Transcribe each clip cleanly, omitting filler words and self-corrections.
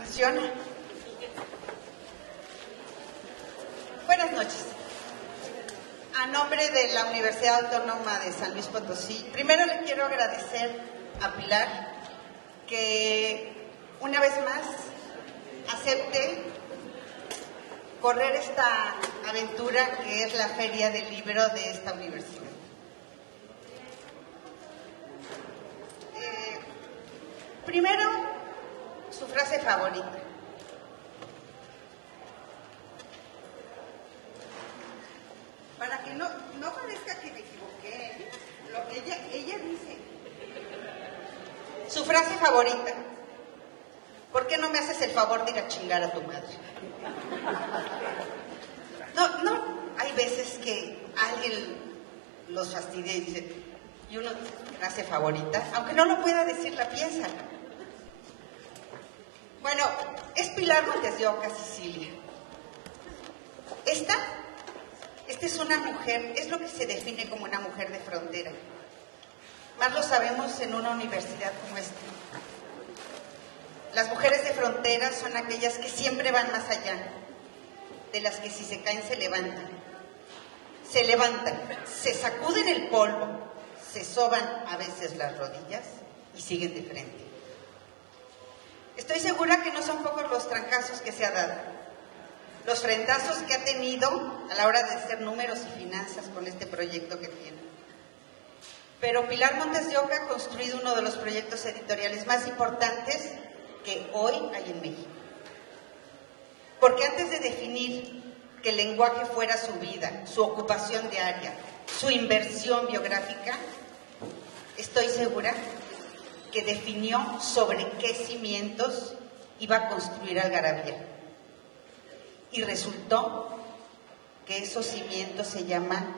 Acción. Buenas noches. A nombre de la Universidad Autónoma de San Luis Potosí, primero le quiero agradecer a Pilar que una vez más acepte correr esta aventura que es la Feria del Libro de esta universidad. Primero, su frase favorita. Para que no parezca que me equivoqué, lo que ella dice. Su frase favorita. ¿Por qué no me haces el favor de ir a chingar a tu madre? No, hay veces que alguien los fastidia y dice, y uno dice frase favorita, aunque no lo pueda decir, la piensa. Bueno, es Pilar Montes de Oca, Sicilia. Esta es una mujer, es lo que se define como una mujer de frontera. Más lo sabemos en una universidad como esta. Las mujeres de frontera son aquellas que siempre van más allá, de las que si se caen se levantan, se sacuden el polvo, se soban a veces las rodillas y siguen de frente. Estoy segura que no son pocos los trancazos que se ha dado, los frentazos que ha tenido a la hora de hacer números y finanzas con este proyecto que tiene. Pero Pilar Montes de Oca ha construido uno de los proyectos editoriales más importantes que hoy hay en México. Porque antes de definir que el lenguaje fuera su vida, su ocupación diaria, su inversión biográfica, estoy segura que definió sobre qué cimientos iba a construir Algarabía. Y resultó que esos cimientos se llaman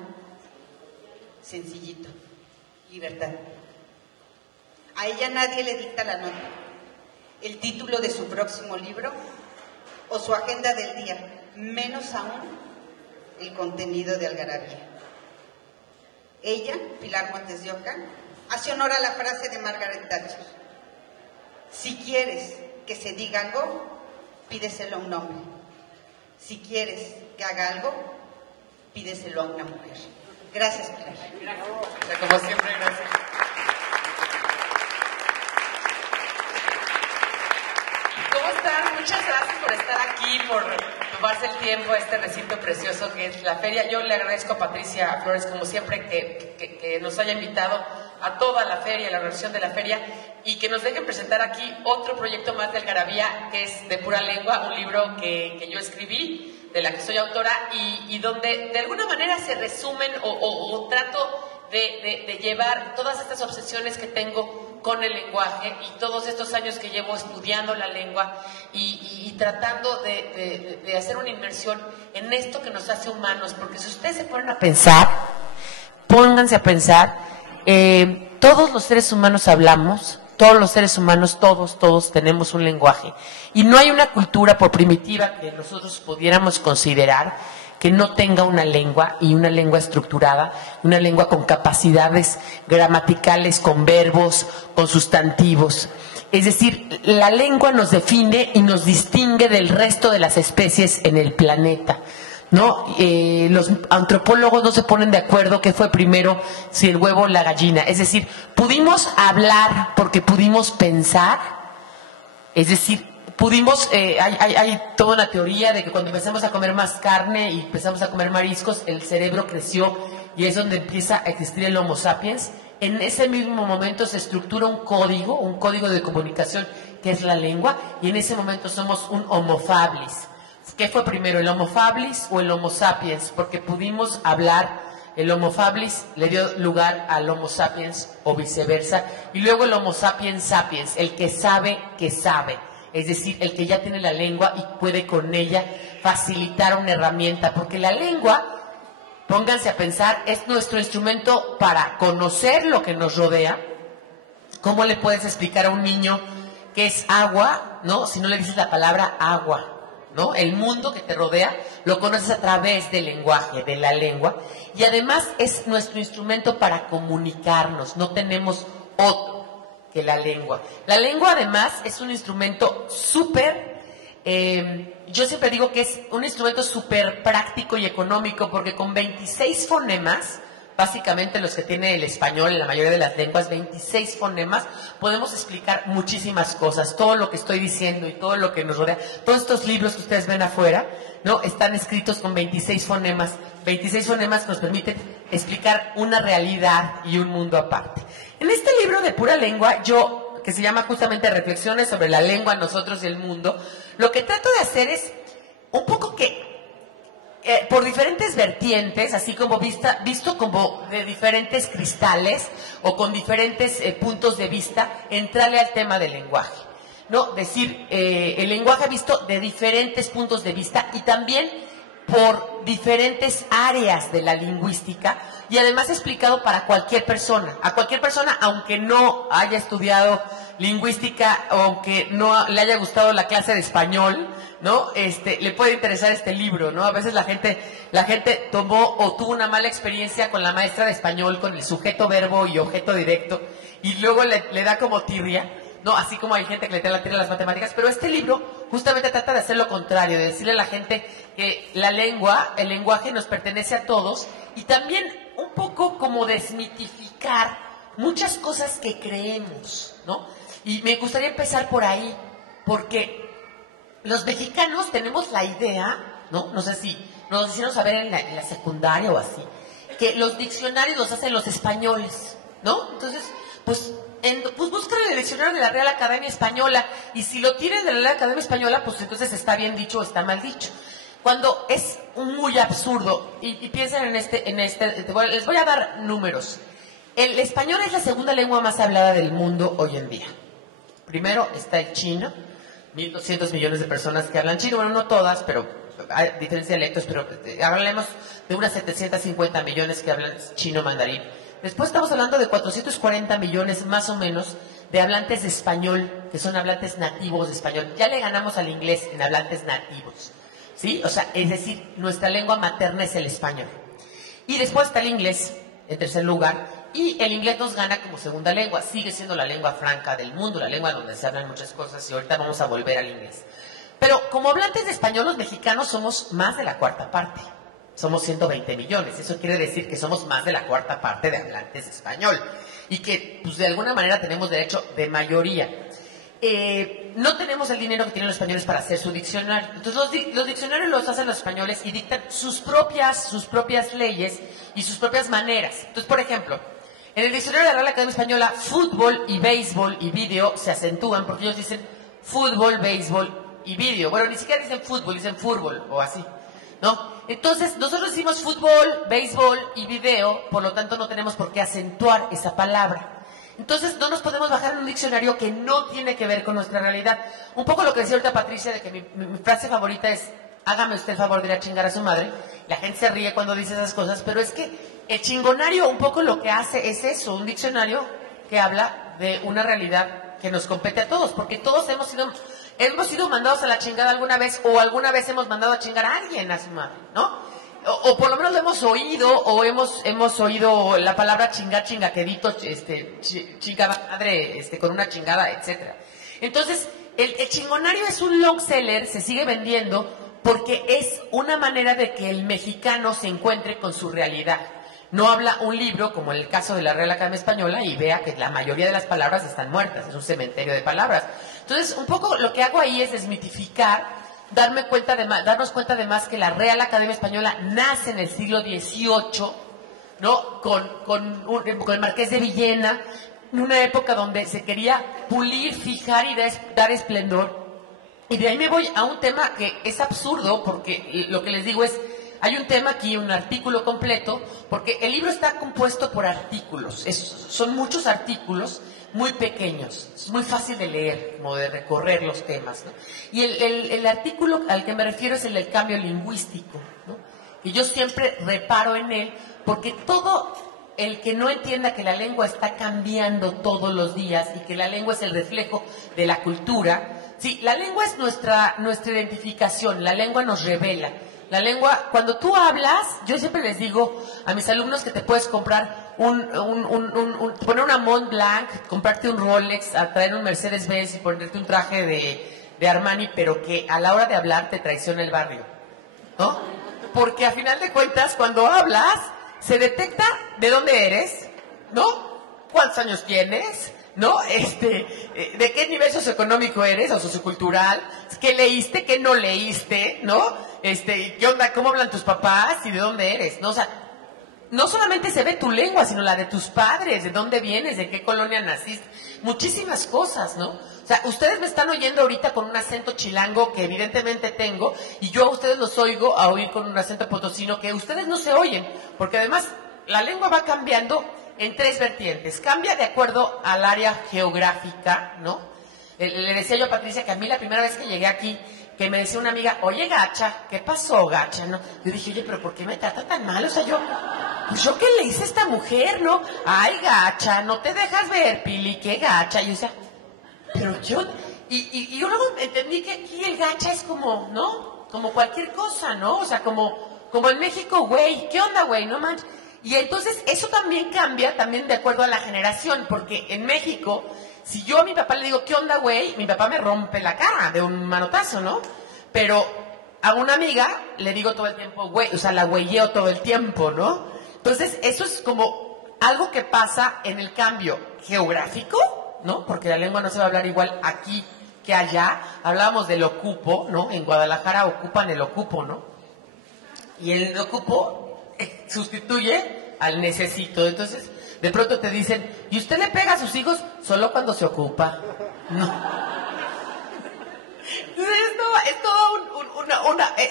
sencillito, libertad. A ella nadie le dicta la nota, el título de su próximo libro o su agenda del día, menos aún el contenido de Algarabía. Ella, Pilar Montes de Oca, hace honor a la frase de Margaret Thatcher: si quieres que se diga algo, pídeselo a un hombre. Si quieres que haga algo, pídeselo a una mujer. Gracias, Pilar. Gracias. Como siempre, gracias. ¿Cómo están? Muchas gracias por estar aquí, por tomarse el tiempo a este recinto precioso que es la feria. Yo le agradezco a Patricia Flores, como siempre, que nos haya invitado a toda la feria, a la organización de la feria, y que nos dejen presentar aquí otro proyecto más de Algarabía, que es De Pura Lengua, un libro que yo escribí, de la que soy autora, y donde de alguna manera se resumen o trato de llevar todas estas obsesiones que tengo con el lenguaje y todos estos años que llevo estudiando la lengua y tratando de hacer una inmersión en esto que nos hace humanos, porque si ustedes se ponen a pensar, pónganse a pensar, todos los seres humanos hablamos, todos los seres humanos, todos tenemos un lenguaje. Y no hay una cultura, por primitiva que nosotros pudiéramos considerar, que no tenga una lengua, y una lengua estructurada, una lengua con capacidades gramaticales, con verbos, con sustantivos. Es decir, la lengua nos define y nos distingue del resto de las especies en el planeta, ¿no? Los antropólogos no se ponen de acuerdo qué fue primero, si el huevo o la gallina. Es decir, pudimos hablar porque pudimos pensar, es decir, pudimos, hay toda una teoría de que cuando empezamos a comer más carne y empezamos a comer mariscos, el cerebro creció y es donde empieza a existir el Homo sapiens. En ese mismo momento se estructura un código de comunicación que es la lengua, y en ese momento somos un Homo fables. ¿Qué fue primero, el Homo fables o el Homo sapiens? Porque pudimos hablar, el Homo fables le dio lugar al Homo sapiens o viceversa, y luego el Homo sapiens sapiens, el que sabe que sabe. Es decir, el que ya tiene la lengua y puede con ella facilitar una herramienta, porque la lengua, pónganse a pensar, es nuestro instrumento para conocer lo que nos rodea. ¿Cómo le puedes explicar a un niño qué es agua, no? Si no le dices la palabra agua, ¿no? El mundo que te rodea lo conoces a través del lenguaje, de la lengua, y además es nuestro instrumento para comunicarnos. No tenemos otro que la lengua. La lengua además es un instrumento súper, yo siempre digo que es un instrumento súper práctico y económico, porque con 26 fonemas, básicamente los que tiene el español en la mayoría de las lenguas, 26 fonemas, podemos explicar muchísimas cosas. Todo lo que estoy diciendo y todo lo que nos rodea, todos estos libros que ustedes ven afuera, ¿no? Están escritos con 26 fonemas. 26 fonemas que nos permiten explicar una realidad y un mundo aparte. En este libro de Pura Lengua, que se llama justamente Reflexiones sobre la lengua, nosotros y el mundo, lo que trato de hacer es un poco que por diferentes vertientes, así como visto como de diferentes cristales o con diferentes puntos de vista, entrarle al tema del lenguaje, ¿no? Decir, el lenguaje visto de diferentes puntos de vista y también por diferentes áreas de la lingüística, y además explicado para cualquier persona. A cualquier persona, aunque no haya estudiado lingüística o aunque no le haya gustado la clase de español, ¿no? Le puede interesar este libro, ¿no? A veces la gente tomó o tuvo una mala experiencia con la maestra de español, con el sujeto, verbo y objeto directo, y luego le da como tirria, ¿no? Así como hay gente que le da la tirria a las matemáticas, pero este libro justamente trata de hacer lo contrario, de decirle a la gente que la lengua, el lenguaje nos pertenece a todos, y también un poco como desmitificar muchas cosas que creemos, ¿no? Y me gustaría empezar por ahí, porque los mexicanos tenemos la idea, ¿no? No sé si nos hicieron saber en la secundaria o así, que los diccionarios los hacen los españoles, ¿no? Entonces, pues buscan el diccionario de la Real Academia Española, y si lo tienen de la Real Academia Española, pues entonces está bien dicho o está mal dicho. Cuando es muy absurdo, y piensen les voy a dar números. El español es la segunda lengua más hablada del mundo hoy en día. Primero está el chino, 1.200 millones de personas que hablan chino, bueno, no todas, pero hay diferentes dialectos, pero hablemos de unas 750 millones que hablan chino mandarín. Después estamos hablando de 440 millones más o menos de hablantes de español, que son hablantes nativos de español. Ya le ganamos al inglés en hablantes nativos, ¿sí? O sea, es decir, nuestra lengua materna es el español. Y después está el inglés, en tercer lugar, y el inglés nos gana como segunda lengua. Sigue siendo la lengua franca del mundo, la lengua donde se hablan muchas cosas, y ahorita vamos a volver al inglés. Pero como hablantes de español, los mexicanos somos más de la cuarta parte. Somos 120 millones. Eso quiere decir que somos más de la cuarta parte de hablantes de español. Y que, pues, de alguna manera tenemos derecho de mayoría. No tenemos el dinero que tienen los españoles para hacer su diccionario. Entonces los diccionarios los hacen los españoles y dictan sus propias leyes y sus propias maneras. Entonces, por ejemplo, en el diccionario de la Real Academia Española, fútbol y béisbol y vídeo se acentúan porque ellos dicen fútbol, béisbol y vídeo. Bueno, ni siquiera dicen fútbol, dicen fútbol o así, ¿no? Entonces, nosotros decimos fútbol, béisbol y video, por lo tanto no tenemos por qué acentuar esa palabra. Entonces, no nos podemos bajar en un diccionario que no tiene que ver con nuestra realidad. Un poco lo que decía ahorita Patricia, de que mi frase favorita es, hágame usted el favor de ir a chingar a su madre. La gente se ríe cuando dice esas cosas, pero es que el chingonario un poco lo que hace es eso, un diccionario que habla de una realidad que nos compete a todos, porque todos hemos sido mandados a la chingada alguna vez, o alguna vez hemos mandado a chingar a alguien a su madre, ¿no? O por lo menos lo hemos oído, o hemos oído la palabra chingar, chingaquedito, chinga madre, con una chingada, etcétera. Entonces, el chingonario es un long seller, se sigue vendiendo, porque es una manera de que el mexicano se encuentre con su realidad. No habla un libro, como en el caso de la Real Academia Española, y vea que la mayoría de las palabras están muertas, es un cementerio de palabras. Entonces, un poco lo que hago ahí es desmitificar, darnos cuenta además que la Real Academia Española nace en el siglo XVIII, ¿no? Con el Marqués de Villena, en una época donde se quería pulir, fijar y dar esplendor. Y de ahí me voy a un tema que es absurdo, porque lo que les digo es, hay un tema aquí, un artículo completo, porque el libro está compuesto por artículos, son muchos artículos muy pequeños, es muy fácil de leer, como de recorrer los temas, ¿no? Y el artículo al que me refiero es el del cambio lingüístico, ¿no? Y yo siempre reparo en él, porque todo el que no entienda que la lengua está cambiando todos los días y que la lengua es el reflejo de la cultura. Sí, la lengua es nuestra identificación, la lengua nos revela. La lengua, cuando tú hablas, yo siempre les digo a mis alumnos que te puedes comprar poner una Mont Blanc, comprarte un Rolex, a traer un Mercedes-Benz y ponerte un traje de Armani, pero que a la hora de hablar te traiciona el barrio, ¿no? Porque a final de cuentas, cuando hablas, se detecta de dónde eres, ¿no? ¿Cuántos años tienes? ¿No? ¿De qué nivel socioeconómico eres o sociocultural? ¿Qué leíste? ¿Qué no leíste? ¿No? ¿Qué onda? ¿Cómo hablan tus papás? ¿Y de dónde eres? ¿No? O sea, no solamente se ve tu lengua, sino la de tus padres, de dónde vienes, de qué colonia naciste, muchísimas cosas, ¿no? O sea, ustedes me están oyendo ahorita con un acento chilango que evidentemente tengo, y yo a ustedes los oigo a oír con un acento potosino que ustedes no se oyen, porque además la lengua va cambiando en tres vertientes. Cambia de acuerdo al área geográfica, ¿no? Le decía yo a Patricia que a mí la primera vez que llegué aquí, que me decía una amiga, oye, gacha, ¿qué pasó, gacha? ¿No? Yo dije, oye, pero ¿por qué me trata tan mal? O sea, pues yo qué le hice a esta mujer, ¿no? Ay, gacha, no te dejas ver, Pili, qué gacha. Y yo decía, pero yo... Y yo luego entendí que aquí el gacha es como, ¿no? Como cualquier cosa, ¿no? O sea, como en México, güey, ¿qué onda, güey? No manches. Y entonces eso también cambia, también de acuerdo a la generación, porque en México, si yo a mi papá le digo, ¿qué onda, güey? Mi papá me rompe la cara de un manotazo, ¿no? Pero a una amiga le digo todo el tiempo, güey, o sea, la güeyeo todo el tiempo, ¿no? Entonces, eso es como algo que pasa en el cambio geográfico, ¿no? Porque la lengua no se va a hablar igual aquí que allá. Hablábamos del ocupo, ¿no? En Guadalajara ocupan el ocupo, ¿no? Y el ocupo sustituye al necesito. Entonces, de pronto te dicen, ¿y usted le pega a sus hijos? Solo cuando se ocupa. No. Entonces, es todo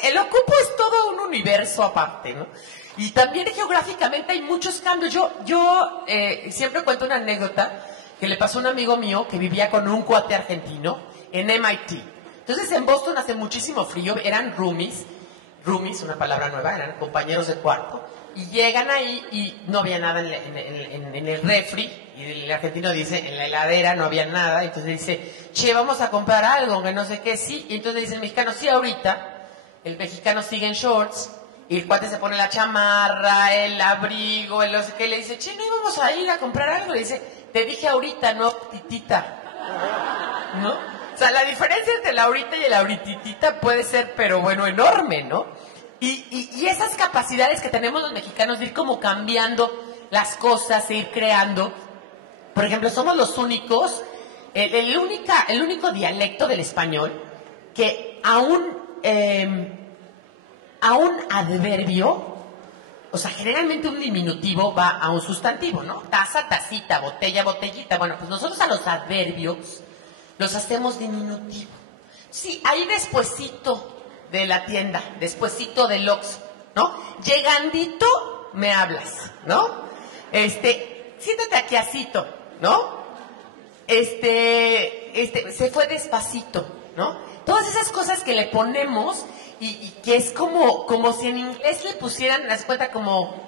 el ocupo es todo un universo aparte, ¿no? Y también geográficamente hay muchos cambios. Yo siempre cuento una anécdota que le pasó a un amigo mío que vivía con un cuate argentino en MIT. Entonces, en Boston hace muchísimo frío, eran roomies, una palabra nueva, eran compañeros de cuarto, y llegan ahí y no había nada en el refri, y el argentino dice, en la heladera no había nada, y entonces dice, che, vamos a comprar algo, que no sé qué, sí, y entonces dice el mexicano, sí, ahorita, el mexicano sigue en shorts, y el cuate se pone la chamarra, el abrigo, el no sé qué, y le dice, che, ¿no íbamos a ir a comprar algo? Le dice, te dije ahorita, no titita, ¿no? O sea, la diferencia entre la ahorita y el ahorititita puede ser, pero bueno, enorme, ¿no? Y esas capacidades que tenemos los mexicanos de ir como cambiando las cosas, de ir creando. Por ejemplo, somos los únicos, el único dialecto del español que a un adverbio, o sea, generalmente un diminutivo va a un sustantivo, ¿no? Taza, tacita, botella, botellita. Bueno, pues nosotros a los adverbios los hacemos diminutivo. Sí, ahí despuesito de la tienda, despuesito del Oxxo, ¿no? Llegandito me hablas, ¿no? Siéntate aquí asito, ¿no? Se fue despacito, ¿no? Todas esas cosas que le ponemos y que es como si en inglés le pusieran, haz cuenta como...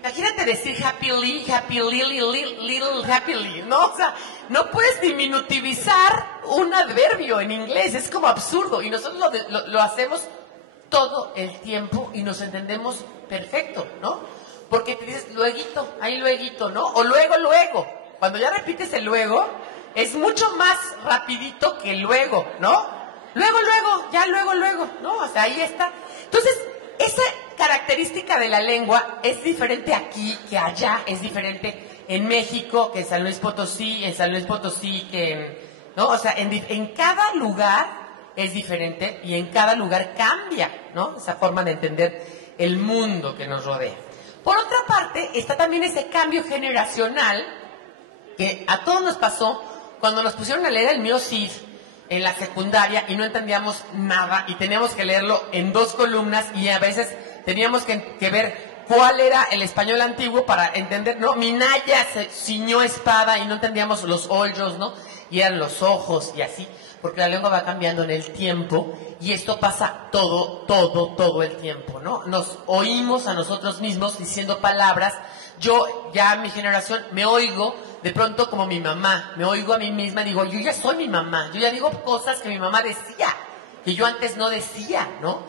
Imagínate decir happily, happy lily, little happily, ¿no? O sea, no puedes diminutivizar un adverbio en inglés, es como absurdo. Y nosotros lo hacemos todo el tiempo y nos entendemos perfecto, ¿no? Porque te dices lueguito, ahí lueguito, ¿no? O luego, luego. Cuando ya repites el luego, es mucho más rapidito que luego, ¿no? Luego, luego, ya luego, luego, ¿no? O sea, ahí está. Entonces, esa característica de la lengua es diferente aquí que allá, es diferente en México que en San Luis Potosí, que en, ¿no? O sea, en cada lugar es diferente y en cada lugar cambia, ¿no? Esa forma de entender el mundo que nos rodea. Por otra parte, está también ese cambio generacional que a todos nos pasó cuando nos pusieron a leer el Mío Cid en la secundaria y no entendíamos nada y teníamos que leerlo en 2 columnas y a veces teníamos que ver cuál era el español antiguo para entender, ¿no? Minaya se ciñó espada y no entendíamos los hoyos, ¿no? Y eran los ojos y así, porque la lengua va cambiando en el tiempo y esto pasa todo el tiempo, ¿no? Nos oímos a nosotros mismos diciendo palabras. Yo, ya mi generación, me oigo de pronto como mi mamá, me oigo a mí misma y digo, yo ya soy mi mamá, yo ya digo cosas que mi mamá decía, que yo antes no decía, ¿no?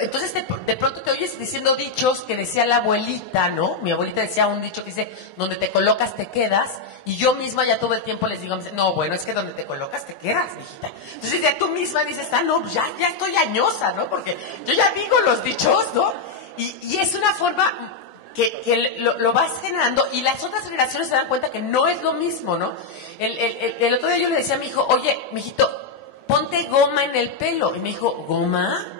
Entonces de pronto te oyes diciendo dichos que decía la abuelita, ¿no? Mi abuelita decía un dicho que dice, donde te colocas te quedas, y yo misma ya todo el tiempo les digo, no, bueno, es que donde te colocas te quedas, hijita. Entonces ya tú misma dices, no, pues ya estoy añosa, ¿no? Porque yo ya digo los dichos, ¿no? Y es una forma que lo vas generando, y las otras generaciones se dan cuenta que no es lo mismo, ¿no? El otro día yo le decía a mi hijo, oye, mijito, ponte goma en el pelo. Y me dijo, ¿goma?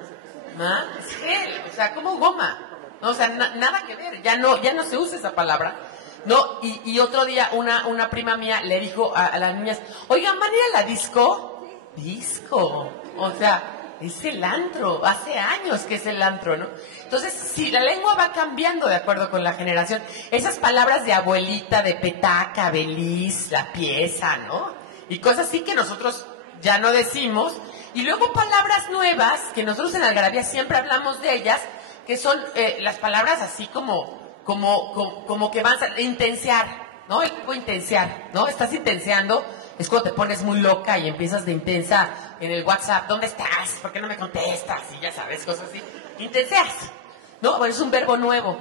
¿Ma? Es gel, o sea, ¿cómo goma? No, o sea, nada que ver, ya no se usa esa palabra, ¿no? Y otro día una prima mía le dijo a las niñas, oigan, ¿van a ir a la disco? Disco, o sea, es el antro, hace años que es el antro, ¿no? Entonces, sí, la lengua va cambiando de acuerdo con la generación. Esas palabras de abuelita, de petaca, beliz, la pieza, ¿no? Y cosas así que nosotros ya no decimos. Y luego palabras nuevas, que nosotros en Algarabía siempre hablamos de ellas, que son las palabras así como que van a intensear, ¿no? El verbo intensear, ¿no? Estás intenseando, es cuando te pones muy loca y empiezas de intensa en el WhatsApp, ¿dónde estás? ¿Por qué no me contestas? Y ya sabes, cosas así. Intenseas, ¿no? Bueno, es un verbo nuevo.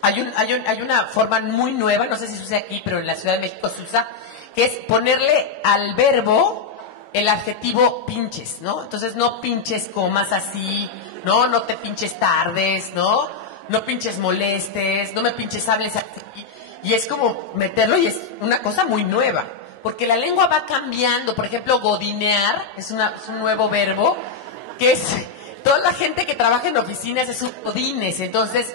Hay una forma muy nueva, no sé si se usa aquí, pero en la Ciudad de México se usa, que es ponerle al verbo el adjetivo pinches, ¿no? Entonces no pinches comas así, no te pinches tardes, no pinches molestes, no me pinches hables así. Y es como meterlo, y es una cosa muy nueva, porque la lengua va cambiando. Por ejemplo, godinear es un nuevo verbo, que es toda la gente que trabaja en oficinas es un godines. Entonces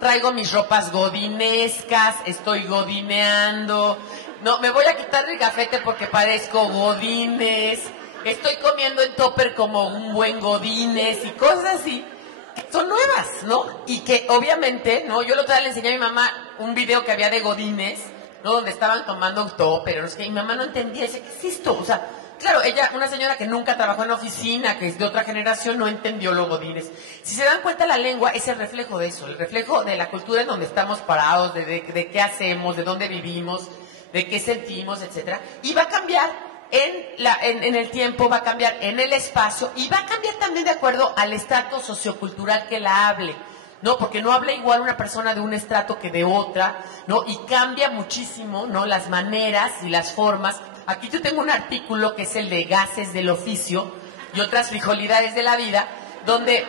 traigo mis ropas godinescas, estoy godineando. No, me voy a quitar el gafete porque parezco godines. Estoy comiendo en topper como un buen godines y cosas así. Que son nuevas, ¿no? Y que obviamente, ¿no? Yo el otro día le enseñé a mi mamá un video que había de godines, ¿no? Donde estaban tomando un topper, no sé qué. Y mi mamá no entendía, dice, ¿qué es esto? O sea, claro, ella, una señora que nunca trabajó en oficina, que es de otra generación, no entendió los godines. Si se dan cuenta, la lengua es el reflejo de eso, el reflejo de la cultura en donde estamos parados, de qué hacemos, de dónde vivimos, de qué sentimos, etcétera, y va a cambiar en el tiempo, va a cambiar en el espacio, y va a cambiar también de acuerdo al estrato sociocultural que la hable, ¿no? Porque no habla igual una persona de un estrato que de otra, ¿no? Y cambia muchísimo, ¿no? Las maneras y las formas. Aquí yo tengo un artículo que es el de gases del oficio y otras frivolidades de la vida, donde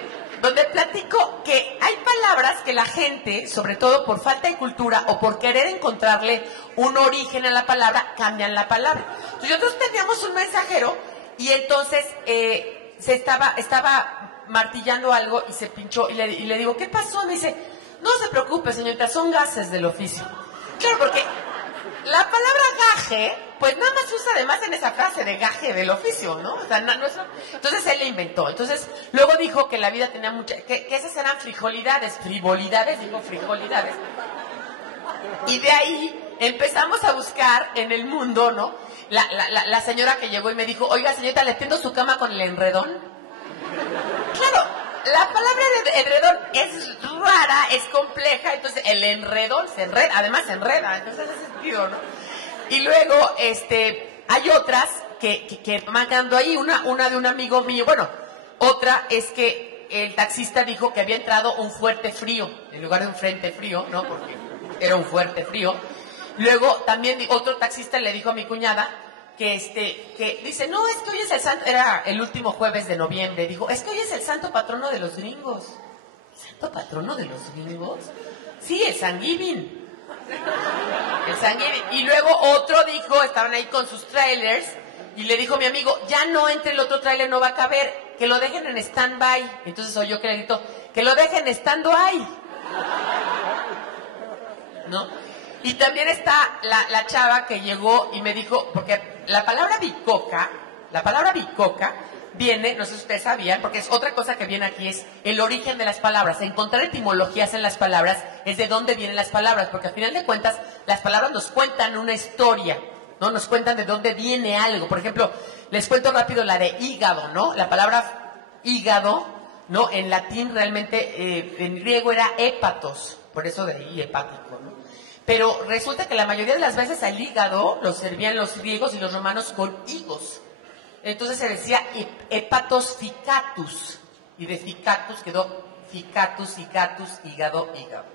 platico que hay palabras que la gente, sobre todo por falta de cultura o por querer encontrarle un origen a la palabra, cambian la palabra. Entonces nosotros teníamos un mensajero y entonces se estaba martillando algo y se pinchó y le digo, ¿qué pasó? Me dice, no se preocupe, señorita, son gases del oficio. Claro, porque la palabra gaje, pues nada más se usa además en esa frase de gaje del oficio, ¿no? O sea, entonces él le inventó. Entonces, luego dijo que la vida tenía que esas eran frivolidades, digo frivolidades. Y de ahí empezamos a buscar en el mundo, ¿no? La señora que llegó y me dijo, oiga, señorita, ¿le tiendo su cama con el enredón? Claro, la palabra de enredón es rara, es compleja, entonces el enredón se enreda, además se enreda, entonces hace sentido, ¿no? Y luego, hay otras que van quedando ahí, una de un amigo mío, bueno, otra es que el taxista dijo que había entrado un fuerte frío, en lugar de un frente frío, ¿no? Porque era un fuerte frío. Luego, también otro taxista le dijo a mi cuñada que dice, no, es que hoy es el santo, era el último jueves de noviembre, dijo, es que hoy es el santo patrono de los gringos. ¿Santo patrono de los gringos? Sí, el Thanksgiving. El Thanksgiving. Y luego otro dijo, estaban ahí con sus trailers, y le dijo a mi amigo, ya no entre el otro trailer, no va a caber, que lo dejen en stand-by. Entonces oyó que le gritó, que lo dejen stand-by. ¿No? Y también está la chava que llegó y me dijo, porque la palabra bicoca viene, no sé si ustedes sabían, porque es otra cosa que viene aquí, es el origen de las palabras. Encontrar etimologías en las palabras es de dónde vienen las palabras, porque al final de cuentas las palabras nos cuentan una historia, ¿no? Nos cuentan de dónde viene algo. Por ejemplo, les cuento rápido la de hígado, ¿no? La palabra hígado, ¿no? En latín realmente, en griego era hépatos, por eso de ahí hepático, ¿no? Pero resulta que la mayoría de las veces al hígado lo servían los griegos y los romanos con higos. Entonces se decía hepatos ficatus, y de ficatus quedó ficatus, higatus, hígado, hígado,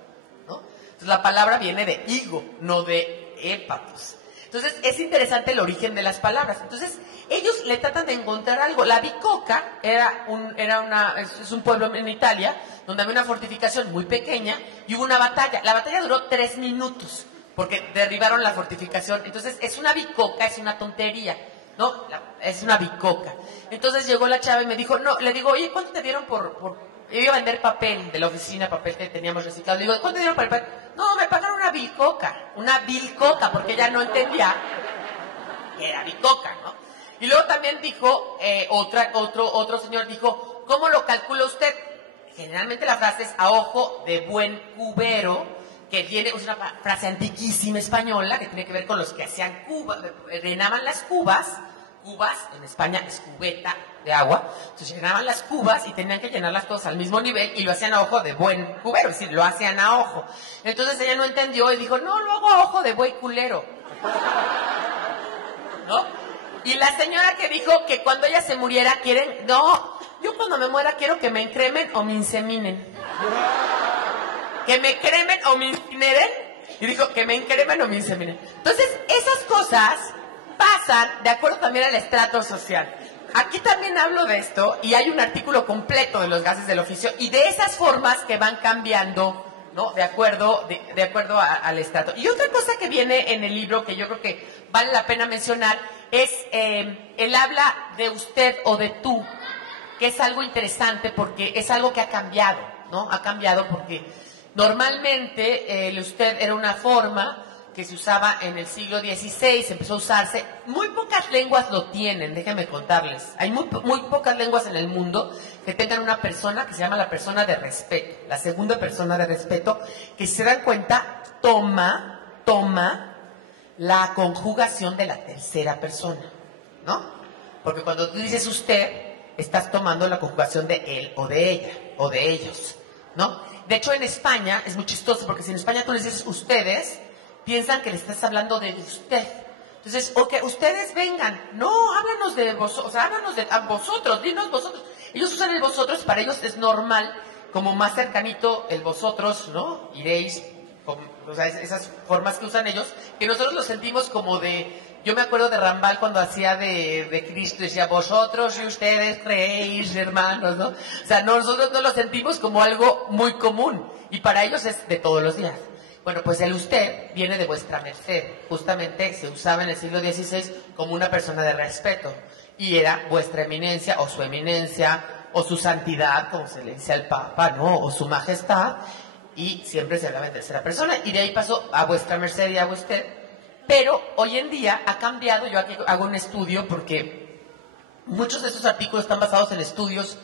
¿no? Entonces la palabra viene de higo, no de hepatus. Entonces es interesante el origen de las palabras. Entonces ellos le tratan de encontrar algo. La Bicocca es un pueblo en Italia donde había una fortificación muy pequeña y hubo una batalla. La batalla duró 3 minutos porque derribaron la fortificación. Entonces es una Bicocca, es una tontería, ¿no? Es una Bicocca. Entonces llegó la chava y me dijo, no, le digo, oye, ¿cuánto te dieron por...? Yo iba a vender papel de la oficina, papel que teníamos reciclado. Le digo, ¿cuánto te dieron por el papel? No, me pagaron una bilcoca, porque ella no entendía que era bicoca, ¿no? Y luego también dijo, otro señor dijo, ¿cómo lo calcula usted? Generalmente la frase es a ojo de buen cubero, que es una frase antiquísima española, que tiene que ver con los que hacían cubas, llenaban las cubas, en España es cubeta de agua, entonces llenaban las cubas y tenían que llenarlas todas al mismo nivel y lo hacían a ojo de buen cubero, es decir, lo hacían a ojo. Entonces ella no entendió y dijo, no, lo hago a ojo de buey culero, ¿no? Y la señora que dijo que cuando ella se muriera no, yo cuando me muera quiero que me encremen o me inseminen. Que me cremen o me incineren. Y dijo que me encremen o me inseminen. Entonces esas cosas pasan de acuerdo también al estrato social. Aquí también hablo de esto y hay un artículo completo de los gases del oficio y de esas formas que van cambiando, ¿no? De acuerdo al estrato. Y otra cosa que viene en el libro que yo creo que vale la pena mencionar es el habla de usted o de tú, que es algo interesante porque es algo que ha cambiado, ¿no? Ha cambiado porque normalmente el usted era una forma que se usaba en el siglo XVI, empezó a usarse. Muy pocas lenguas lo tienen, déjenme contarles. Hay muy pocas lenguas en el mundo que tengan una persona que se llama la persona de respeto, la segunda persona de respeto, que si se dan cuenta, toma la conjugación de la tercera persona, ¿no? Porque cuando tú dices usted, estás tomando la conjugación de él o de ella, o de ellos, ¿no? De hecho, en España es muy chistoso, porque si en España tú les dices ustedes, piensan que le estás hablando de usted. Entonces, ok, ustedes vengan. No, háblanos de vosotros, o sea, háblanos de vosotros, dinos vosotros. Ellos usan el vosotros, para ellos es normal, como más cercanito el vosotros, ¿no? Iréis, o sea, esas formas que usan ellos, que nosotros lo sentimos como de... Yo me acuerdo de Rambal cuando hacía de Cristo, decía, vosotros y ustedes creéis, hermanos, ¿no? O sea, nosotros no lo sentimos como algo muy común, y para ellos es de todos los días. Bueno, pues el usted viene de vuestra merced. Justamente se usaba en el siglo XVI como una persona de respeto. Y era vuestra eminencia, o su eminencia, o su santidad, como se le dice al Papa, ¿no? O su majestad. Y siempre se hablaba en tercera persona. Y de ahí pasó a vuestra merced y a usted. Pero hoy en día ha cambiado. Yo aquí hago un estudio porque muchos de estos artículos están basados en estudios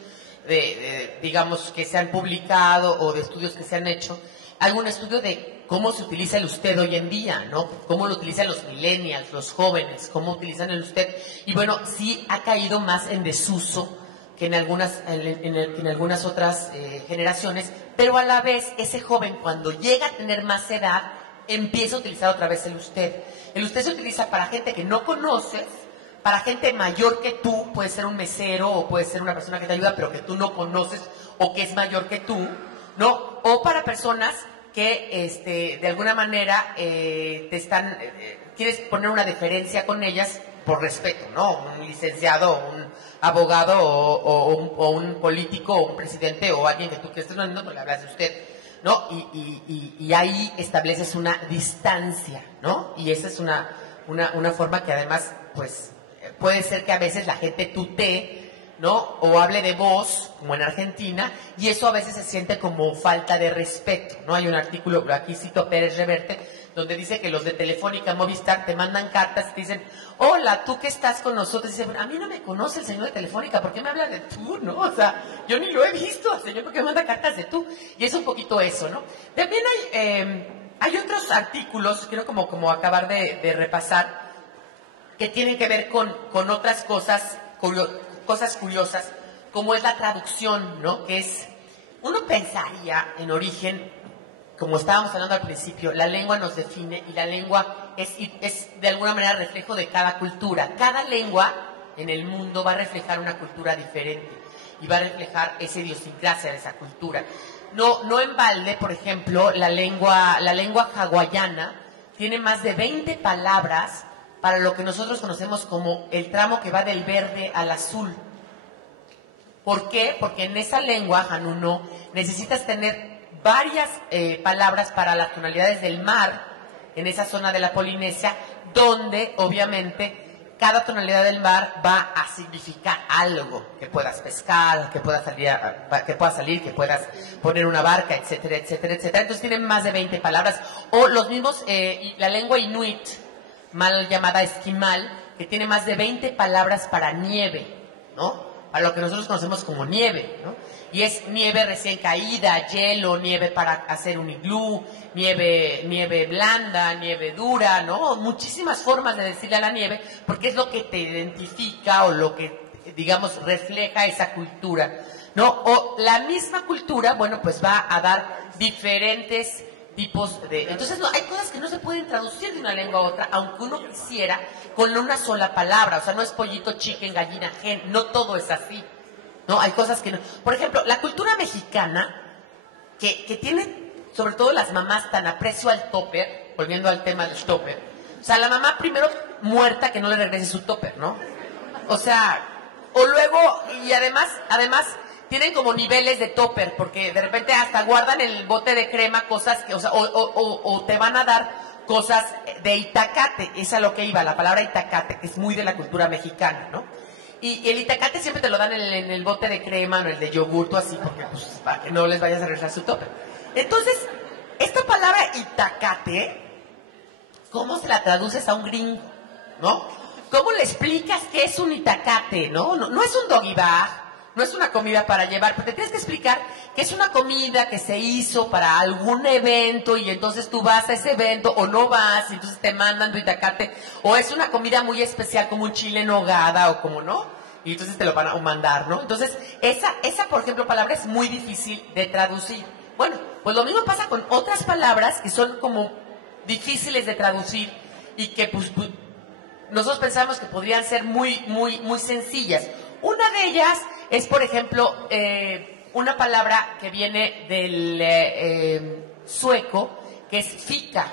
digamos, que se han publicado o de estudios que se han hecho. Algún estudio de cómo se utiliza el usted hoy en día, ¿no? Cómo lo utilizan los millennials, los jóvenes, cómo utilizan el usted. Y bueno, sí ha caído más en desuso que en algunas otras generaciones, pero a la vez ese joven cuando llega a tener más edad empieza a utilizar otra vez el usted. El usted se utiliza para gente que no conoces, para gente mayor que tú, puede ser un mesero o puede ser una persona que te ayuda pero que tú no conoces o que es mayor que tú, ¿no? O para personas que de alguna manera quieres poner una deferencia con ellas por respeto, ¿no? Un licenciado, un abogado o un político o un presidente o alguien que tú quieres, no le hablas de usted, ¿no? Y ahí estableces una distancia, ¿no? Y esa es una forma que además, pues, puede ser que a veces la gente tutee, ¿no? O hable de vos, como en Argentina, y eso a veces se siente como falta de respeto, ¿no? Hay un artículo, aquí cito Pérez Reverte, donde dice que los de Telefónica, Movistar, te mandan cartas y te dicen, hola, tú que estás con nosotros, y dicen, a mí no me conoce el señor de Telefónica, ¿por qué me habla de tú, no? O sea, yo ni lo he visto al señor, ¿por qué me manda cartas de tú? Y es un poquito eso, ¿no? También hay otros artículos, quiero como acabar de repasar, que tienen que ver con otras cosas curiosas, como es la traducción, ¿no? Que es, uno pensaría en origen, como estábamos hablando al principio, la lengua nos define y la lengua es de alguna manera reflejo de cada cultura. Cada lengua en el mundo va a reflejar una cultura diferente. y va a reflejar esa idiosincrasia de esa cultura. No en balde, por ejemplo, la lengua hawaiana tiene más de 20 palabras para lo que nosotros conocemos como el tramo que va del verde al azul. ¿Por qué? Porque en esa lengua, Hanuno, necesitas tener varias palabras para las tonalidades del mar, en esa zona de la Polinesia, donde obviamente cada tonalidad del mar va a significar algo, que puedas pescar, que puedas salir, que puedas poner una barca, etcétera, etcétera, etcétera. Entonces tienen más de 20 palabras. O los mismos, la lengua inuit, mal llamada esquimal, que tiene más de 20 palabras para nieve, ¿no? Para lo que nosotros conocemos como nieve, ¿no? Y es nieve recién caída, hielo, nieve para hacer un iglú, nieve blanda, nieve dura, ¿no? Muchísimas formas de decirle a la nieve, porque es lo que te identifica o lo que, digamos, refleja esa cultura, ¿no? O la misma cultura, bueno, pues va a dar diferentes tipos de... Entonces, no, hay cosas que no se pueden traducir de una lengua a otra, aunque uno quisiera, con una sola palabra. O sea, no es pollito, chicken, gallina, gen, no todo es así. ¿No? Hay cosas que no... Por ejemplo, la cultura mexicana, que tiene, sobre todo las mamás, tan aprecio al topper, volviendo al tema del topper. O sea, la mamá primero muerta que no le regrese su topper, ¿no? O sea, o luego, y además, tienen como niveles de topper, porque de repente hasta guardan el bote de crema cosas que, o sea, o te van a dar cosas de itacate, es a lo que iba, la palabra itacate, que es muy de la cultura mexicana, ¿no? Y el itacate siempre te lo dan en el bote de crema o en el de yogurto, así, porque pues para que no les vayas a regresar su topper. Entonces, esta palabra itacate, ¿cómo se la traduces a un gringo? ¿No? ¿Cómo le explicas qué es un itacate? No es un doggy bag, no es una comida para llevar, pero te tienes que explicar que es una comida que se hizo para algún evento y entonces tú vas a ese evento o no vas y entonces te mandan tu itacate, o es una comida muy especial como un chile en nogada o como no, y entonces te lo van a mandar, ¿no? Entonces, esa por ejemplo, palabra es muy difícil de traducir. Bueno, pues lo mismo pasa con otras palabras que son como difíciles de traducir y que pues nosotros pensamos que podrían ser muy, muy, muy sencillas. Una de ellas es, por ejemplo, una palabra que viene del sueco, que es fika.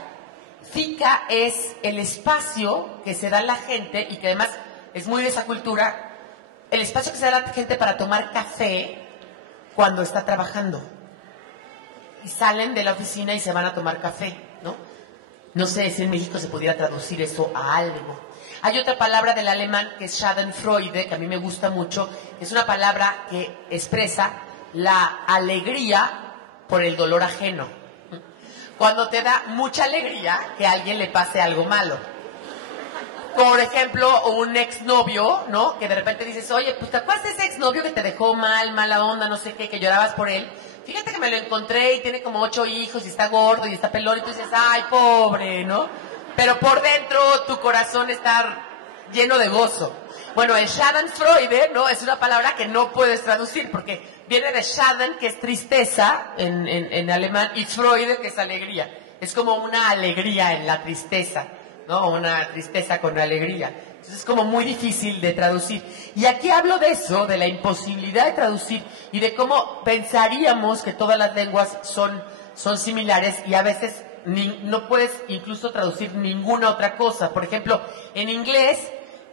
Fika es el espacio que se da a la gente, y que además es muy de esa cultura, el espacio que se da a la gente para tomar café cuando está trabajando. Y salen de la oficina y se van a tomar café, ¿no? No sé si en México se pudiera traducir eso a algo. Hay otra palabra del alemán que es Schadenfreude, que a mí me gusta mucho, que es una palabra que expresa la alegría por el dolor ajeno. Cuando te da mucha alegría que a alguien le pase algo malo. Por ejemplo, un exnovio, ¿no? Que de repente dices, oye, pues ¿te acuerdas de ese exnovio que te dejó mal, mala onda, no sé qué, que llorabas por él? Fíjate que me lo encontré y tiene como 8 hijos y está gordo y está pelón, y tú dices, ay, pobre, ¿no? Pero por dentro tu corazón está lleno de gozo. Bueno, el Schadenfreude, ¿no? Es una palabra que no puedes traducir porque viene de Schaden, que es tristeza en alemán, y Freude, que es alegría. Es como una alegría en la tristeza, ¿no? Una tristeza con alegría. Entonces es como muy difícil de traducir. Y aquí hablo de eso, de la imposibilidad de traducir y de cómo pensaríamos que todas las lenguas son similares y a veces no puedes incluso traducir ninguna otra cosa. Por ejemplo, en inglés,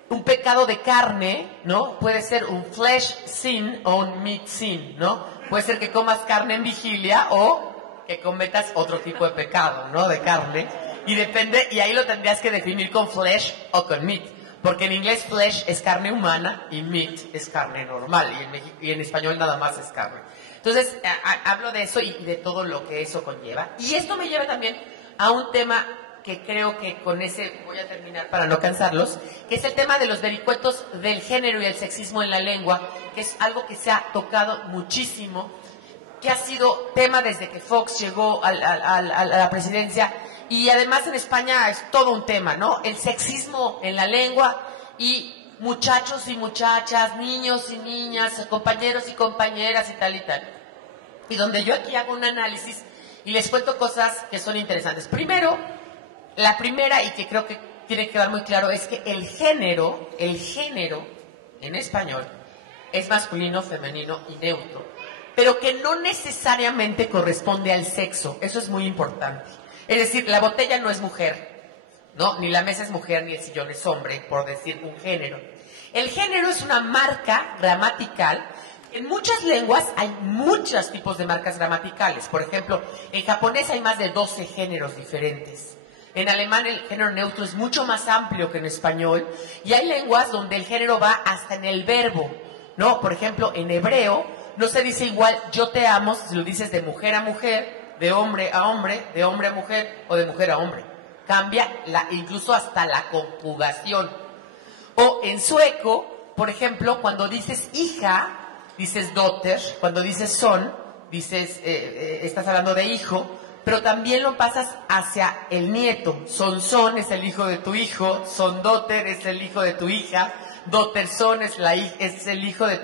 un pecado de carne, ¿no? Puede ser un flesh sin o un meat sin, ¿no? Puede ser que comas carne en vigilia o que cometas otro tipo de pecado, ¿no? De carne. Y depende, y ahí lo tendrías que definir con flesh o con meat. Porque en inglés flesh es carne humana y meat es carne normal. Y en español nada más es carne. Entonces, hablo de eso y de todo lo que eso conlleva. Y esto me lleva también a un tema que creo que con ese voy a terminar para no cansarlos, que es el tema de los vericuetos del género y el sexismo en la lengua, que es algo que se ha tocado muchísimo, que ha sido tema desde que Fox llegó a la presidencia, y además en España es todo un tema, ¿no? El sexismo en la lengua y muchachos y muchachas, niños y niñas, compañeros y compañeras y tal y tal. Y donde yo aquí hago un análisis y les cuento cosas que son interesantes. Primero, la primera, y que creo que tiene que quedar muy claro, es que el género en español es masculino, femenino y neutro, pero que no necesariamente corresponde al sexo. Eso es muy importante. Es decir, la botella no es mujer, ¿no? Ni la mesa es mujer, ni el sillón es hombre, por decir un género. El género es una marca gramatical. En muchas lenguas hay muchos tipos de marcas gramaticales. Por ejemplo, en japonés hay más de 12 géneros diferentes. En alemán el género neutro es mucho más amplio que en español. Y hay lenguas donde el género va hasta en el verbo, ¿no? Por ejemplo, en hebreo no se dice igual yo te amo si lo dices de mujer a mujer, de hombre a hombre, de hombre a mujer o de mujer a hombre. Cambia incluso hasta la conjugación. O en sueco, por ejemplo, cuando dices hija, dices dotter. Cuando dices son, dices, estás hablando de hijo, pero también lo pasas hacia el nieto. Son es el hijo de tu hijo, son dotter es el hijo de tu hija, dotterson es la hija de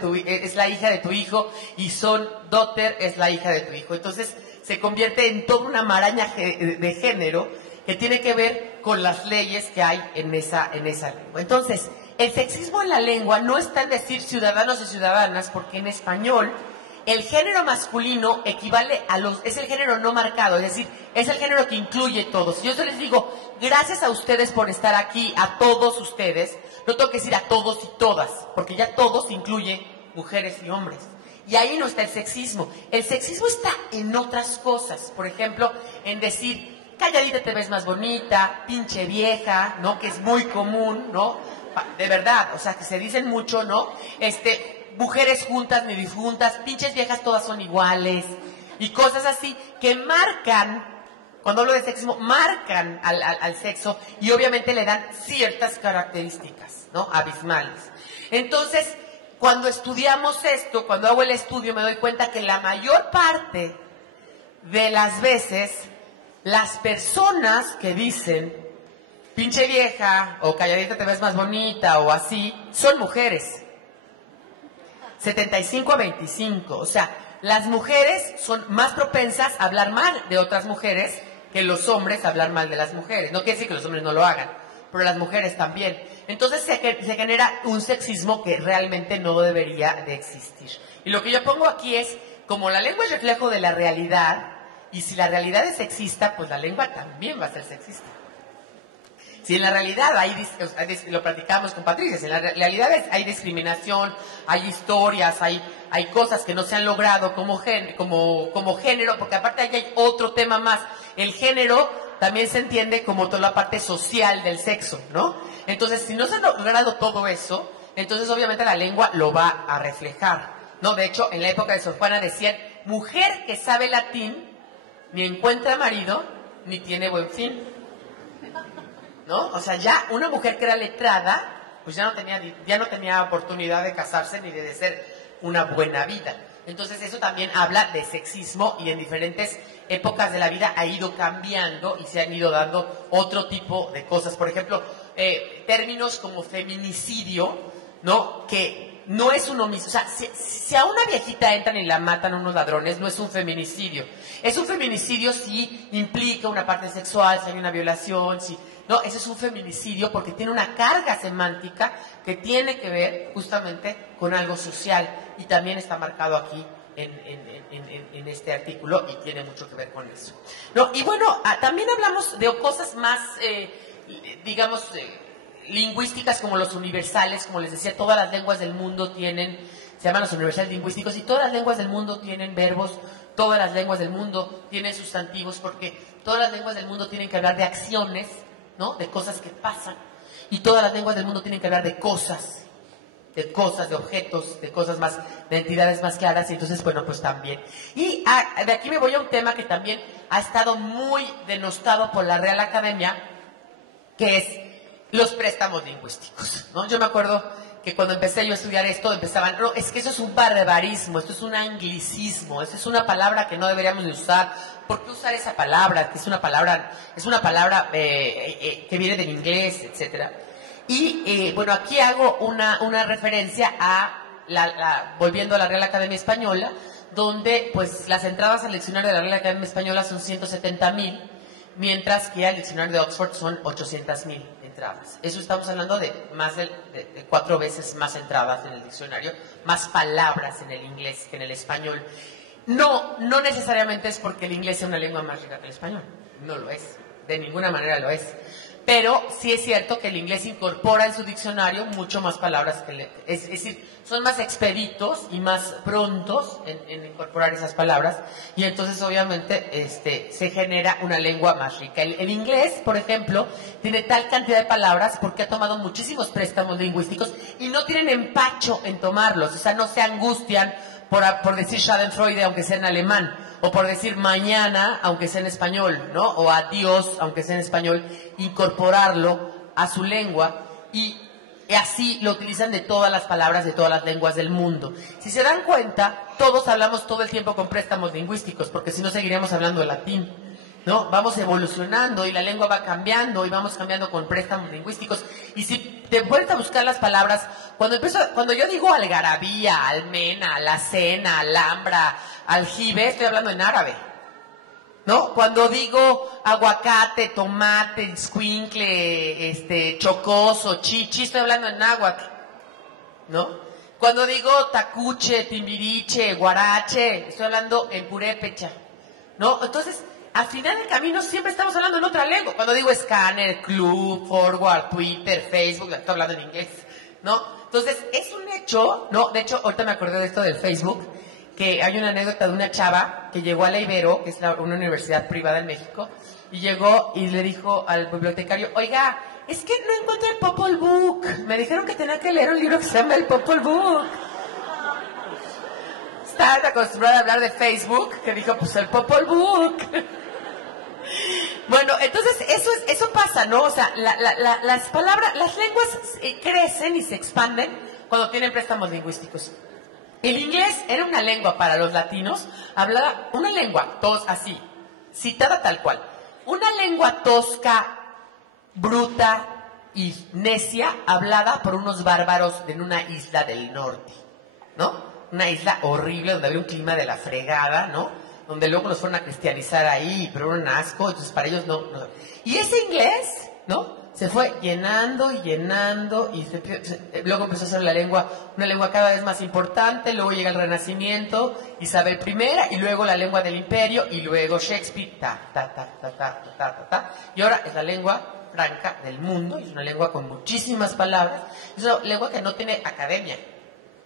tu hijo, y son dotter es la hija de tu hijo. Entonces se convierte en toda una maraña de género que tiene que ver con las leyes que hay en esa lengua. Entonces, el sexismo en la lengua no está en decir ciudadanos y ciudadanas, porque en español el género masculino equivale es el género no marcado, es decir, es el género que incluye todos. Yo les digo, gracias a ustedes por estar aquí, a todos ustedes, no tengo que decir a todos y todas, porque ya todos incluye mujeres y hombres. Y ahí no está el sexismo. El sexismo está en otras cosas, por ejemplo, en decir, calladita te ves más bonita, pinche vieja, ¿no? Que es muy común, ¿no? De verdad, o sea, que se dicen mucho, ¿no? Mujeres juntas ni disjuntas, pinches viejas todas son iguales, y cosas así que marcan, cuando hablo de sexismo, marcan al sexo, y obviamente le dan ciertas características, ¿no? Abismales. Entonces, cuando estudiamos esto, cuando hago el estudio, me doy cuenta que la mayor parte de las veces, las personas que dicen pinche vieja, o calladita te ves más bonita, o así, son mujeres. 75-25. O sea, las mujeres son más propensas a hablar mal de otras mujeres que los hombres a hablar mal de las mujeres. No quiere decir que los hombres no lo hagan, pero las mujeres también. Entonces se genera un sexismo que realmente no debería de existir. Y lo que yo pongo aquí es, como la lengua es reflejo de la realidad, y si la realidad es sexista, pues la lengua también va a ser sexista. Si en la realidad lo platicamos con Patricia, si en la realidad hay discriminación, hay historias, hay cosas que no se han logrado como género, porque aparte ahí hay otro tema más. El género también se entiende como toda la parte social del sexo, ¿no? Entonces, si no se ha logrado todo eso, entonces obviamente la lengua lo va a reflejar, ¿no? De hecho, en la época de Sor Juana decían, mujer que sabe latín, ni encuentra marido, ni tiene buen fin, ¿no? O sea, ya una mujer que era letrada, pues ya no tenía oportunidad de casarse ni de ser una buena vida. Entonces eso también habla de sexismo, y en diferentes épocas de la vida ha ido cambiando y se han ido dando otro tipo de cosas. Por ejemplo, términos como feminicidio, ¿no? Que no es un homicidio. O sea, si a una viejita entran y la matan unos ladrones, no es un feminicidio. Es un feminicidio si implica una parte sexual, si hay una violación, no, ese es un feminicidio porque tiene una carga semántica que tiene que ver justamente con algo social, y también está marcado aquí en este artículo, y tiene mucho que ver con eso, ¿no? Y bueno, también hablamos de cosas más, digamos, lingüísticas, como los universales. Como les decía, todas las lenguas del mundo se llaman los universales lingüísticos, y todas las lenguas del mundo tienen verbos, todas las lenguas del mundo tienen sustantivos, porque todas las lenguas del mundo tienen que hablar de acciones, ¿no? De cosas que pasan, y todas las lenguas del mundo tienen que hablar de cosas, de objetos, de cosas más, de entidades más claras. Y entonces, bueno, pues también. Y de aquí me voy a un tema que también ha estado muy denostado por la Real Academia, que es los préstamos lingüísticos, ¿no? Yo me acuerdo que cuando empecé yo a estudiar esto, empezaban, no, es que eso es un barbarismo, esto es un anglicismo, esto es una palabra que no deberíamos de usar. ¿Por qué usar esa palabra? Que es una palabra que viene del inglés, etcétera. Y bueno, aquí hago una referencia volviendo a la Real Academia Española, donde pues las entradas al diccionario de la Real Academia Española son 170,000, mientras que al diccionario de Oxford son 800,000 entradas. Eso estamos hablando de más de 4 veces más entradas en el diccionario, más palabras en el inglés que en el español. No necesariamente es porque el inglés sea una lengua más rica que el español. No lo es. De ninguna manera lo es. Pero sí es cierto que el inglés incorpora en su diccionario mucho más palabras que es decir, son más expeditos y más prontos en incorporar esas palabras, y entonces obviamente se genera una lengua más rica. El inglés, por ejemplo, tiene tal cantidad de palabras porque ha tomado muchísimos préstamos lingüísticos y no tienen empacho en tomarlos, o sea, no se angustian por decir Schadenfreude aunque sea en alemán, o por decir mañana aunque sea en español, ¿no? O adiós aunque sea en español, incorporarlo a su lengua, y así lo utilizan de todas las palabras de todas las lenguas del mundo. Si se dan cuenta, todos hablamos todo el tiempo con préstamos lingüísticos, porque si no seguiríamos hablando latín, ¿no? Vamos evolucionando y la lengua va cambiando y vamos cambiando con préstamos lingüísticos. Y si te vuelves a buscar las palabras, cuando yo digo algarabía, almena, alacena, alhambra, aljibe, estoy hablando en árabe, ¿no? Cuando digo aguacate, tomate, escuincle, chocoso, chichi, estoy hablando en náhuatl, ¿no? Cuando digo tacuche, timbiriche, guarache, estoy hablando en purépecha, ¿no? Entonces, al final del camino siempre estamos hablando en otra lengua. Cuando digo escáner, club, forward, Twitter, Facebook, estoy hablando en inglés, ¿no? Entonces, es un hecho, ¿no? De hecho, ahorita me acordé de esto del Facebook, que hay una anécdota de una chava que llegó a la Ibero, que es una universidad privada en México, y llegó y le dijo al bibliotecario, oiga, es que no encontré el Popol Vuh. Me dijeron que tenía que leer un libro que se llama el Popol Vuh. Estaba acostumbrada a hablar de Facebook, que dijo, pues el Popol Vuh. Bueno, entonces eso pasa, ¿no? O sea, las palabras, las lenguas crecen y se expanden cuando tienen préstamos lingüísticos. El inglés era una lengua para los latinos, hablada, una lengua, así, citada tal cual, una lengua tosca, bruta y necia, hablada por unos bárbaros en una isla del norte, ¿no? Una isla horrible donde había un clima de la fregada, ¿no? Donde luego nos fueron a cristianizar ahí, pero era un asco, entonces para ellos no. Y ese inglés, ¿no? Se fue llenando y llenando, y luego empezó a ser una lengua cada vez más importante. Luego llega el Renacimiento, Isabel I, y luego la lengua del Imperio, y luego Shakespeare, y ahora es la lengua franca del mundo, y es una lengua con muchísimas palabras, es una lengua que no tiene academia.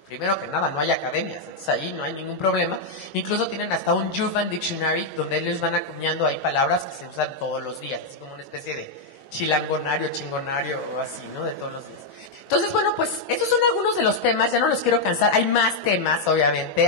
Primero que nada, no hay academias, entonces ahí no hay ningún problema. Incluso tienen hasta un Urban Dictionary donde ellos van acuñando ahí palabras que se usan todos los días, es como una especie de chilangonario, chingonario o así, ¿no? De todos los días. Entonces, bueno, pues estos son algunos de los temas, ya no los quiero cansar, hay más temas, obviamente,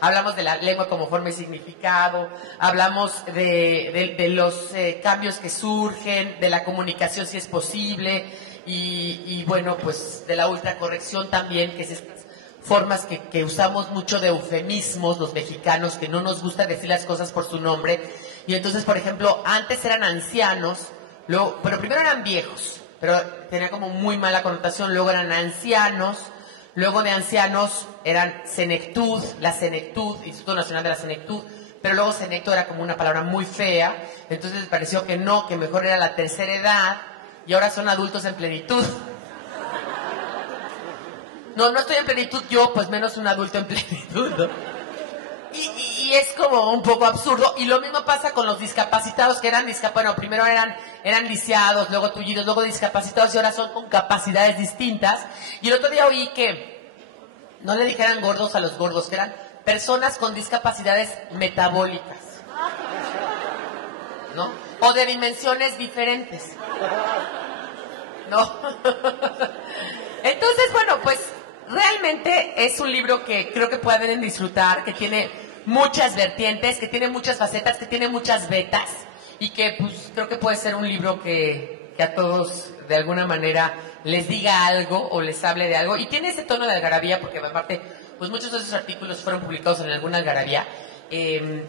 hablamos de la lengua como forma y significado, hablamos de los cambios que surgen, de la comunicación si es posible, y bueno, pues de la ultracorrección también, que es estas formas que usamos mucho de eufemismos los mexicanos, que no nos gusta decir las cosas por su nombre, y entonces, por ejemplo, antes eran ancianos, pero primero eran viejos, pero tenía como muy mala connotación, luego eran ancianos, luego de ancianos eran senectud, la senectud, Instituto Nacional de la Senectud, pero luego senecto era como una palabra muy fea, entonces les pareció que no, que mejor era la tercera edad, y ahora son adultos en plenitud. No estoy en plenitud yo, pues menos un adulto en plenitud, ¿no? Y es como un poco absurdo. Y lo mismo pasa con los discapacitados, que eran bueno, primero eran lisiados, luego tullidos, luego discapacitados, y ahora son con capacidades distintas. Y el otro día oí que no le dijeran gordos a los gordos, que eran personas con discapacidades metabólicas, ¿no? O de dimensiones diferentes, ¿no? Entonces, bueno, pues realmente es un libro que creo que pueden disfrutar, que tiene muchas vertientes, que tiene muchas facetas, que tiene muchas vetas, y que pues creo que puede ser un libro que a todos de alguna manera les diga algo o les hable de algo, y tiene ese tono de algarabía porque aparte pues muchos de esos artículos fueron publicados en alguna algarabía,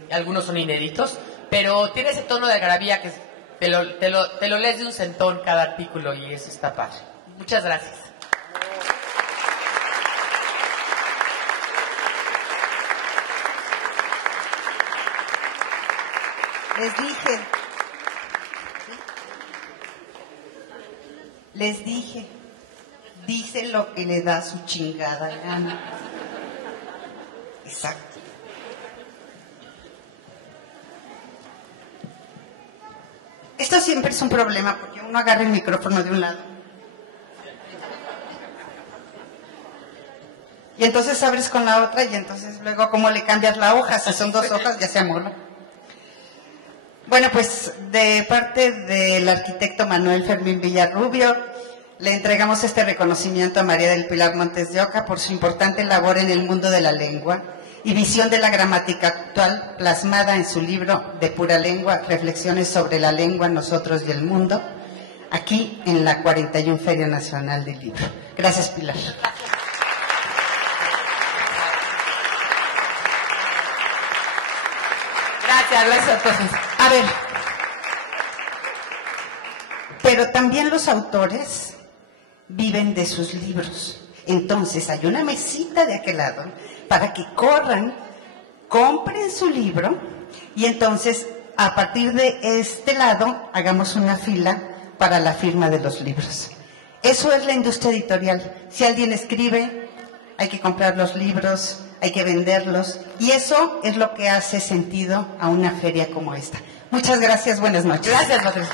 algunos son inéditos, pero tiene ese tono de algarabía que te lo lees de un centón cada artículo, y eso está padre. Muchas gracias. Les dije. Les dije, dice lo que le da su chingada gana. Exacto. Esto siempre es un problema porque uno agarra el micrófono de un lado y entonces abres con la otra y entonces luego cómo le cambias la hoja, si son 2 hojas ya se amola. Bueno, pues de parte del arquitecto Manuel Fermín Villarrubio le entregamos este reconocimiento a María del Pilar Montes de Oca por su importante labor en el mundo de la lengua y visión de la gramática actual plasmada en su libro De pura lengua, reflexiones sobre la lengua, nosotros y el mundo, aquí en la 41 Feria Nacional del Libro. Gracias, Pilar. Gracias a todos. A ver, pero también los autores viven de sus libros. Entonces hay una mesita de aquel lado para que corran, compren su libro y entonces a partir de este lado hagamos una fila para la firma de los libros. Eso es la industria editorial. Si alguien escribe, hay que comprar los libros, hay que venderlos y eso es lo que hace sentido a una feria como esta. Muchas gracias, buenas noches. Gracias, Patricia.